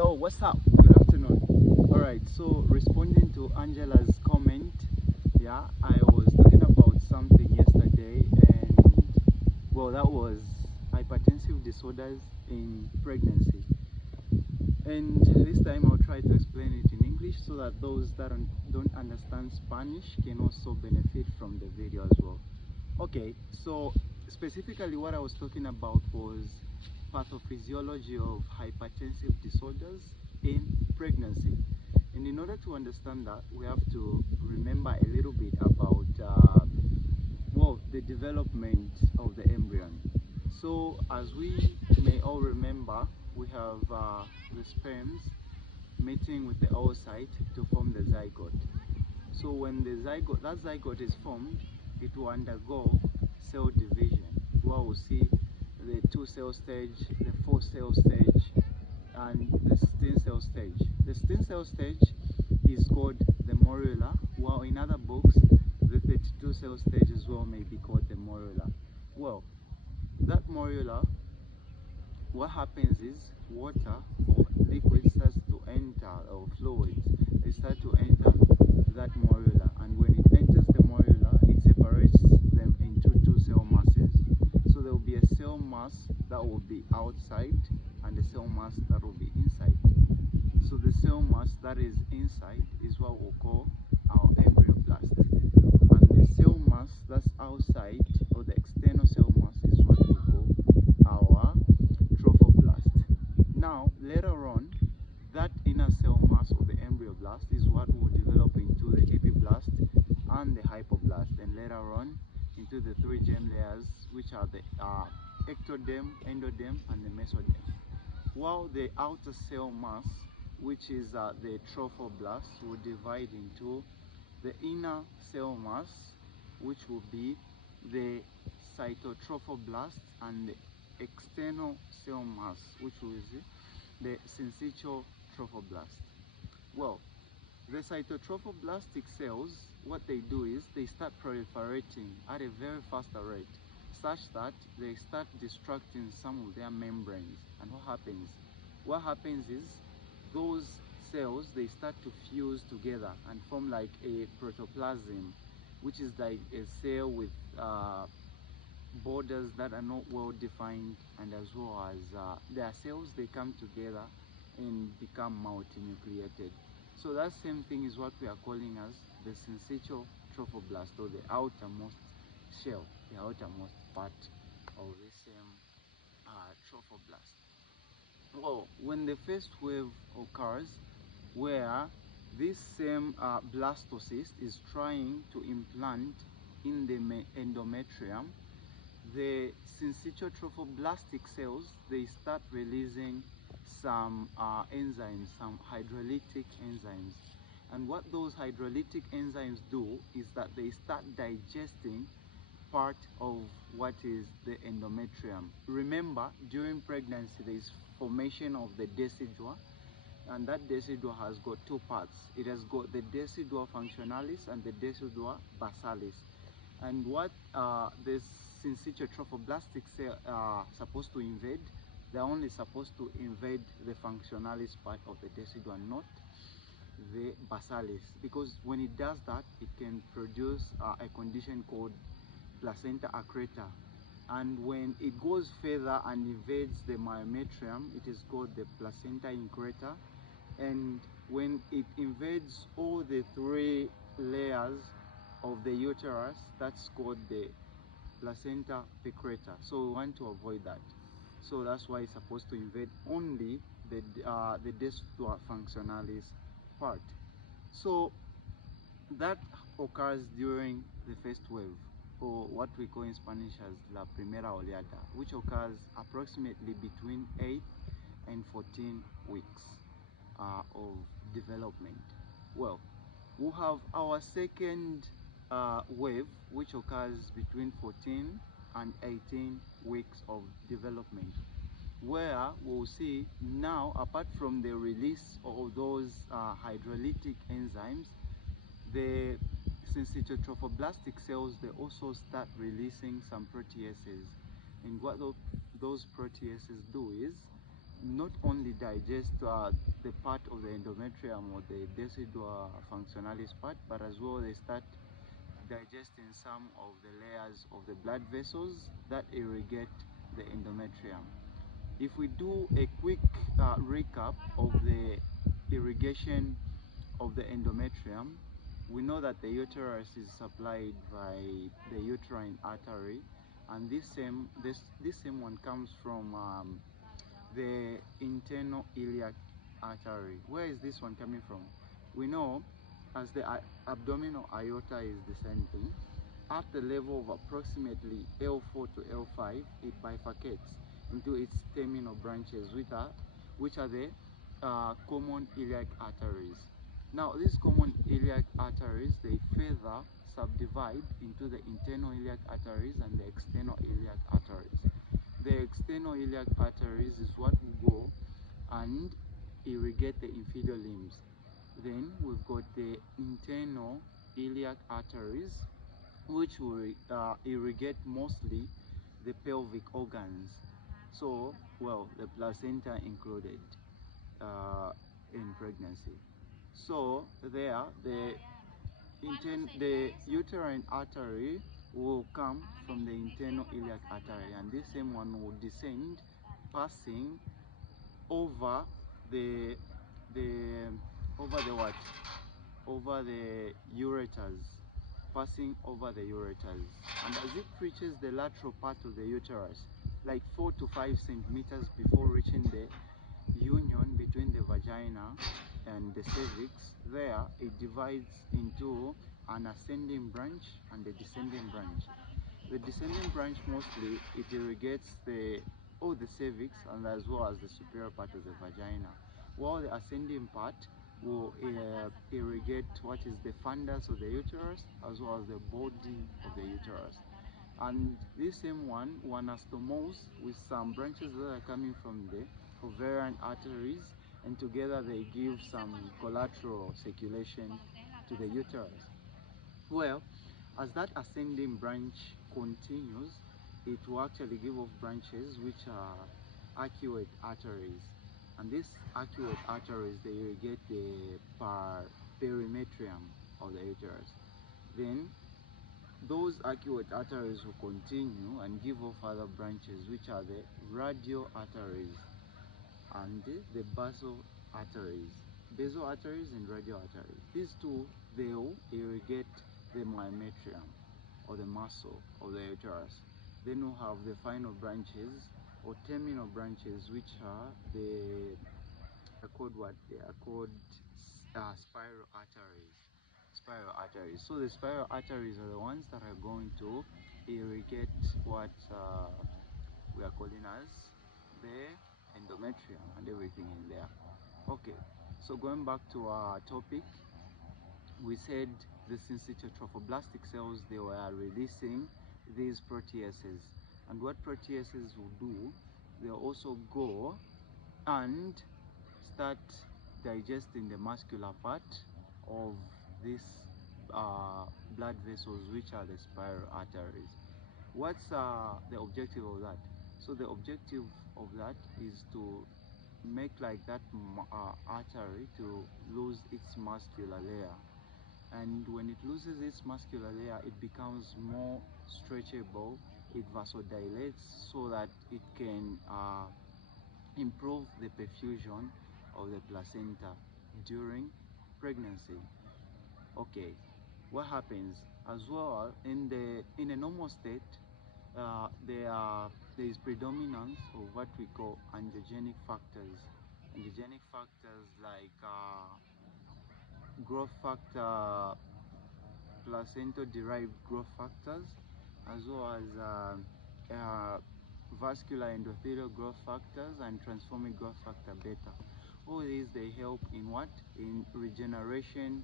Hello, what's up? Good afternoon. Alright, so responding to Angela's comment, yeah, I was talking about something yesterday, and well, that was hypertensive disorders in pregnancy. And this time I'll try to explain it in English so that those that don't understand Spanish can also benefit from the video as well. Okay, so specifically what I was talking about was pathophysiology of hypertensive disorders in pregnancy. And in order to understand that, we have to remember a little bit about well, the development of the embryo. So as we may all remember, we have the sperms meeting with the oocyte to form the zygote. So when the zygote is formed, it will undergo cell division, where we'll see the 2-cell stage, the 4-cell stage, and the 16-cell stage. The 16-cell stage is called the morula, while in other books, the 32-cell stage as well may be called the morula. Well, that morula, what happens is water or liquid starts to enter, or fluids, they start to enter that morula, and when it enters the morula, it separates them into 2 cell masses. So there will be a cell mass that will be outside and a cell mass that will be inside. So the cell mass that is inside is what we'll call our embryoblast, and the cell mass that's outside, or the external cell mass, is what we call our trophoblast. Now later on, that inner cell mass, or the embryoblast, is what will develop into the epiblast and the hypoblast, and later on into the 3 germ layers, which are the ectoderm, endoderm, and the mesoderm. While the outer cell mass, which is the trophoblast, will divide into the inner cell mass, which will be the cytotrophoblast, and the external cell mass, which is the syncytial trophoblast. Well, the cytotrophoblastic cells, what they do is they start proliferating at a very fast rate, such that they start destructing some of their membranes. And what happens? What happens is those cells, they start to fuse together and form like a protoplasm, which is like a cell with borders that are not well defined, and as well as their cells, they come together and become multinucleated. So that same thing is what we are calling as the syncytial trophoblast, or the outermost shell, the outermost part of the same trophoblast. Well, when the first wave occurs, where this same blastocyst is trying to implant in the endometrium, the syncytial trophoblastic cells, they start releasing some enzymes, some hydrolytic enzymes. And what those hydrolytic enzymes do is that they start digesting part of what is the endometrium. Remember, during pregnancy, there is formation of the decidua, and that decidua has got 2 parts. It has got the decidua functionalis and the decidua basalis. And what this syncytial trophoblastic cell are supposed to invade, they're only supposed to invade the functionalis part of the decidua, not the basalis, because when it does that, it can produce a condition called placenta accreta. And when it goes further and invades the myometrium, it is called the placenta increta. And when it invades all the 3 layers of the uterus, that's called the placenta pecreta. So we want to avoid that. So that's why it's supposed to invade only the decidua functionalis part. So that occurs during the first wave, or what we call in Spanish as la primera oleada, which occurs approximately between 8 and 14 weeks of development. Well, we'll have our second wave, which occurs between 14 and 18 weeks of development, where we'll see now, apart from the release of those hydrolytic enzymes, the syncytial trophoblastic cells, they also start releasing some proteases. And what those proteases do is not only digest the part of the endometrium or the decidual functionalis part, but as well they start digesting some of the layers of the blood vessels that irrigate the endometrium. If we do a quick recap of the irrigation of the endometrium, we know that the uterus is supplied by the uterine artery, and this same one comes from the internal iliac artery. Where is this one coming from? We know as the abdominal aorta is descending, at the level of approximately L4 to L5, it bifurcates into its terminal branches, which are the common iliac arteries. Now, these common iliac arteries, they further subdivide into the internal iliac arteries and the external iliac arteries. The external iliac arteries is what will go and irrigate the inferior limbs. Then we've got the internal iliac arteries, which will irrigate mostly the pelvic organs. So, well, the placenta included in pregnancy. So there, the uterine artery will come from the internal iliac artery, and this same one will descend, passing over the what? Over the ureters, passing over the ureters, and as it reaches the lateral part of the uterus, like 4 to 5 centimeters before reaching the union between the vagina and the cervix, there it divides into an ascending branch and a descending branch. The descending branch mostly it irrigates the cervix and as well as the superior part of the vagina, while the ascending part will irrigate what is the fundus of the uterus as well as the body of the uterus. And this same one anastomose with some branches that are coming from the ovarian arteries, and together they give some collateral circulation to the uterus. Well, as that ascending branch continues, it will actually give off branches which are arcuate arteries, and these arcuate arteries, they irrigate the perimetrium of the uterus. Then those arcuate arteries will continue and give off other branches which are the radial arteries and the basal arteries. Basal arteries and radial arteries. These two, they will irrigate the myometrium or the muscle of the uterus. Then we'll have the final branches or terminal branches, which are called what? They are called spiral arteries. Spiral arteries. So the spiral arteries are the ones that are going to irrigate what we are calling as the endometrium and everything in there. Okay, so going back to our topic, we said the syncytial trophoblastic cells, they were releasing these proteases, and what proteases will do, they'll also go and start digesting the muscular part of these blood vessels, which are the spiral arteries. What's the objective of that? So the objective of that is to make like that artery to lose its muscular layer, and when it loses its muscular layer, it becomes more stretchable, it vasodilates so that it can improve the perfusion of the placenta during pregnancy. Okay, what happens as well in a normal state, there is predominance of what we call angiogenic factors. Angiogenic factors like growth factor, placenta-derived growth factors, as well as vascular endothelial growth factors and transforming growth factor beta. All these, they help in what? In regeneration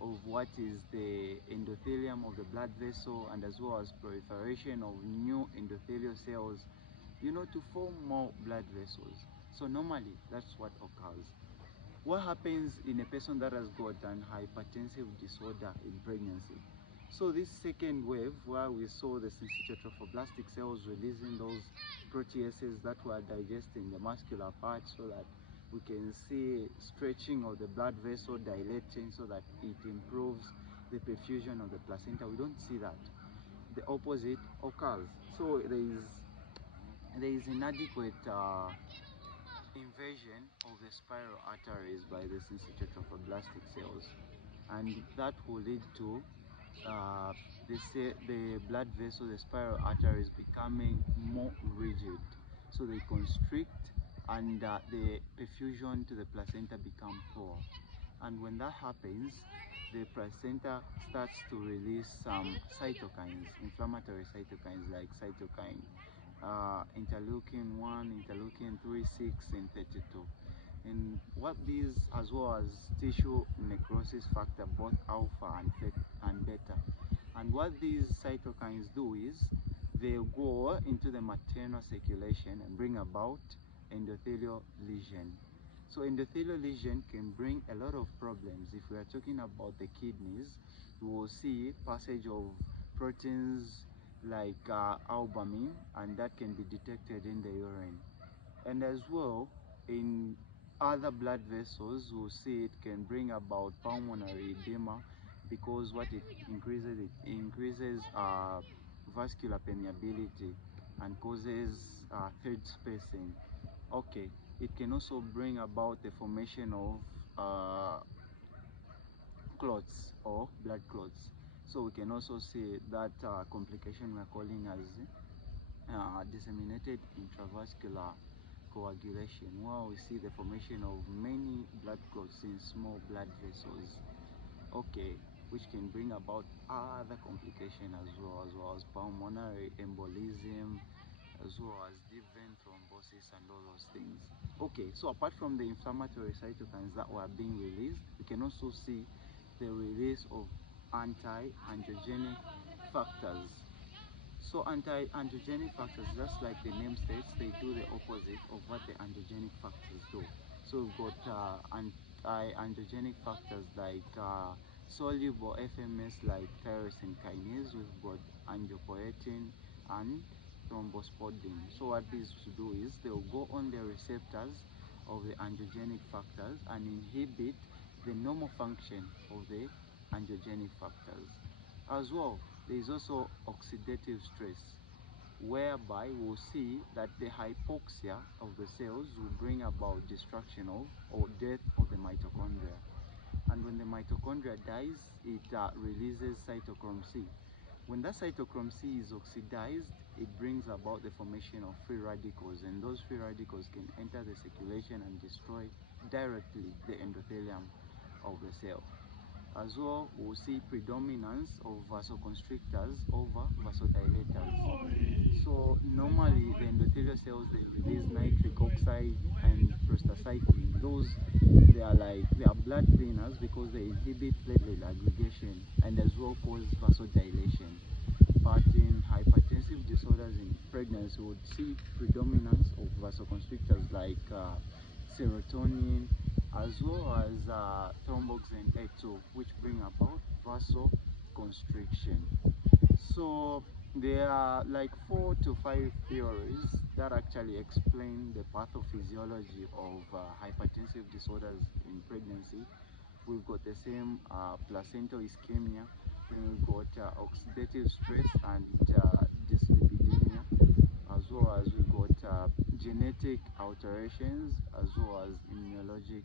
of what is the endothelium of the blood vessel, and as well as proliferation of new endothelial cells, to form more blood vessels. So normally that's what occurs. What happens in a person that has got an hypertensive disorder in pregnancy? So this second wave, where we saw the syncytial trophoblastic cells releasing those proteases that were digesting the muscular part, so that we can see stretching of the blood vessel, dilating, so that it improves the perfusion of the placenta. We don't see that. The opposite occurs. So there is inadequate invasion of the spiral arteries by the syncytial trophoblastic cells, and that will lead to the blood vessel, the spiral arteries, becoming more rigid, so they constrict, and the perfusion to the placenta become poor. And when that happens, the placenta starts to release some cytokines, inflammatory cytokines like cytokine interleukin 1, interleukin 3, 6, and 32. And what these, as well as tissue necrosis factor, both alpha and beta. And what these cytokines do is they go into the maternal circulation and bring about endothelial lesion. So endothelial lesion can bring a lot of problems. If we are talking about the kidneys, we will see passage of proteins like albumin, and that can be detected in the urine. And as well, in other blood vessels, we'll see it can bring about pulmonary edema, because what it increases vascular permeability and causes third spacing. Okay, it can also bring about the formation of clots or blood clots. So we can also see that complication we're calling as disseminated intravascular coagulation, where we see the formation of many blood clots in small blood vessels. Okay, which can bring about other complications as well as pulmonary embolism, as well as deep vein thrombosis and all those things. Okay, so apart from the inflammatory cytokines that were being released, we can also see the release of anti-angiogenic factors. So anti-angiogenic factors, just like the name states, they do the opposite of what the angiogenic factors do. So we've got anti-angiogenic factors like soluble FMS like tyrosine kinase, we've got angiopoietin and thrombospodin. So what these do is they'll go on the receptors of the angiogenic factors and inhibit the normal function of the angiogenic factors. As well, there is also oxidative stress, whereby we'll see that the hypoxia of the cells will bring about destruction of or death of the mitochondria. And when the mitochondria dies, it releases cytochrome C. When that cytochrome C is oxidized, it brings about the formation of free radicals, and those free radicals can enter the circulation and destroy directly the endothelium of the cell. As well, we'll see predominance of vasoconstrictors over vasodilators. So normally the endothelial cells, they release nitric oxide and prostacyclin. Those, they are blood thinners because they inhibit platelet aggregation and as well cause vasodilation. But in hypertensive disorders in pregnancy, we would see predominance of vasoconstrictors like serotonin, as well as thromboxane A2, which bring about vasoconstriction. So there are like 4 to 5 theories that actually explain the pathophysiology of hypertensive disorders in pregnancy. We've got the same placental ischemia, then we've got oxidative stress and dyslipidemia, as well as we've got genetic alterations, as well as immunologic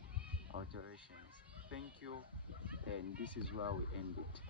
alterations. Thank you, and this is where we end it.